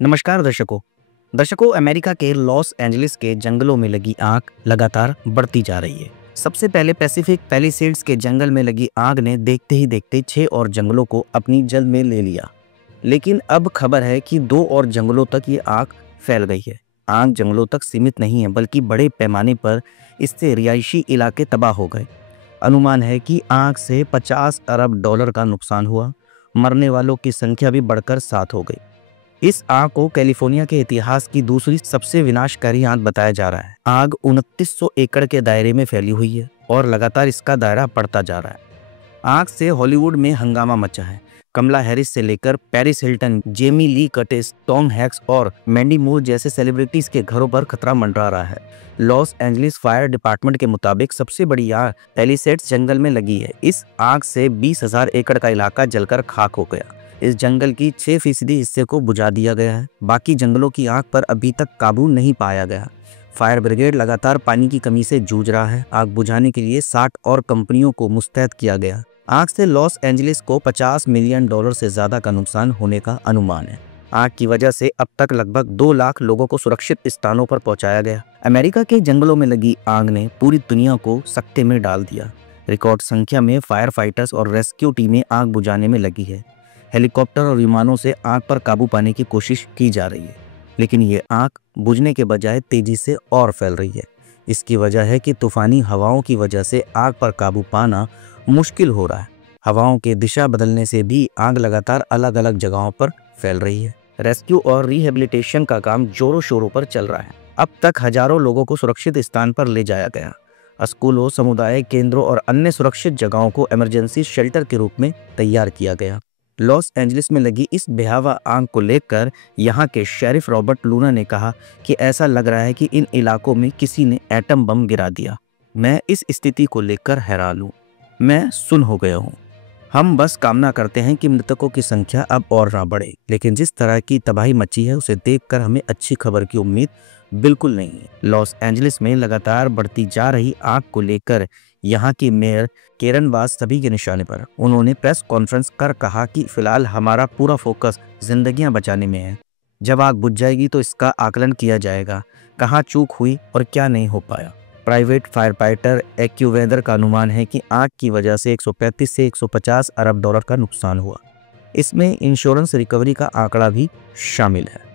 नमस्कार दर्शकों। दर्शकों, अमेरिका के लॉस एंजलिस के जंगलों में लगी आग लगातार बढ़ती जा रही है। सबसे पहले पैसिफिक पैलिसेड्स के जंगल में लगी आग ने देखते ही देखते 6 और जंगलों को अपनी जद में ले लिया। लेकिन अब खबर है कि 2 और जंगलों तक ये आग फैल गई है। आग जंगलों तक सीमित नहीं है, बल्कि बड़े पैमाने पर इससे रिहायशी इलाके तबाह हो गए। अनुमान है कि आग से $50 अरब का नुकसान हुआ। मरने वालों की संख्या भी बढ़कर 7 हो गई। इस आग को कैलिफोर्निया के इतिहास की दूसरी सबसे विनाशकारी आग बताया जा रहा है। आग 2900 एकड़ के दायरे में फैली हुई है और लगातार इसका दायरा बढ़ता जा रहा है। आग से हॉलीवुड में हंगामा मचा है। कमला हैरिस से लेकर Paris Hilton, Jamie Lee Curtis, Tom Hanks और मैंडी मूर जैसे सेलिब्रिटीज के घरों पर खतरा मंडरा रहा है। लॉस एंजलिस फायर डिपार्टमेंट के मुताबिक सबसे बड़ी आग पैलिसेड्स जंगल में लगी है। इस आग से 20,000 एकड़ का इलाका जलकर खाक हो गया। इस जंगल की 6% हिस्से को बुझा दिया गया है। बाकी जंगलों की आग पर अभी तक काबू नहीं पाया गया। फायर ब्रिगेड लगातार पानी की कमी से जूझ रहा है। आग बुझाने के लिए 60 और कंपनियों को मुस्तैद किया गया। आग से लॉस एंजलिस को $50 मिलियन से ज्यादा का नुकसान होने का अनुमान है। आग की वजह से अब तक लगभग 2 लाख लोगों को सुरक्षित स्थानों पर पहुंचाया गया। अमेरिका के जंगलों में लगी आग ने पूरी दुनिया को सकते में डाल दिया। रिकॉर्ड संख्या में फायर फाइटर्स और रेस्क्यू टीमें आग बुझाने में लगी है। हेलीकॉप्टर और विमानों से आग पर काबू पाने की कोशिश की जा रही है, लेकिन ये आग बुझने के बजाय तेजी से और फैल रही है। इसकी वजह है कि तूफानी हवाओं की वजह से आग पर काबू पाना मुश्किल हो रहा है। हवाओं के दिशा बदलने से भी आग लगातार अलग अलग जगहों पर फैल रही है। रेस्क्यू और रिहेबिलिटेशन का काम जोरों शोरों पर चल रहा है। अब तक हजारों लोगों को सुरक्षित स्थान पर ले जाया गया। स्कूलों, समुदाय केंद्रों और अन्य सुरक्षित जगहों को इमरजेंसी शेल्टर के रूप में तैयार किया गया। लॉस एंजलिस में लगी इस भयावह आग को लेकर यहाँ के शेरिफ रॉबर्ट लूना ने कहा कि ऐसा लग रहा है कि इन इलाकों में किसी ने एटम बम गिरा दिया। मैं इस स्थिति को लेकर हैरान हूँ। मैं सुन्न हो गया हूँ। हम बस कामना करते हैं कि मृतकों की संख्या अब और ना बढ़े, लेकिन जिस तरह की तबाही मची है उसे देखकर हमें अच्छी खबर की उम्मीद बिल्कुल नहीं है। लॉस एंजलिस में लगातार बढ़ती जा रही आग को लेकर यहाँ की मेयर केरन वास सभी के निशाने पर। उन्होंने प्रेस कॉन्फ्रेंस कर कहा कि फिलहाल हमारा पूरा फोकस जिंदगियां बचाने में है। जब आग बुझ जाएगी तो इसका आकलन किया जाएगा, कहाँ चूक हुई और क्या नहीं हो पाया। प्राइवेट फायर फाइटर एक्यूवेदर का अनुमान है कि आग की वजह से 135 से $150 अरब का नुकसान हुआ। इसमें इंश्योरेंस रिकवरी का आंकड़ा भी शामिल है।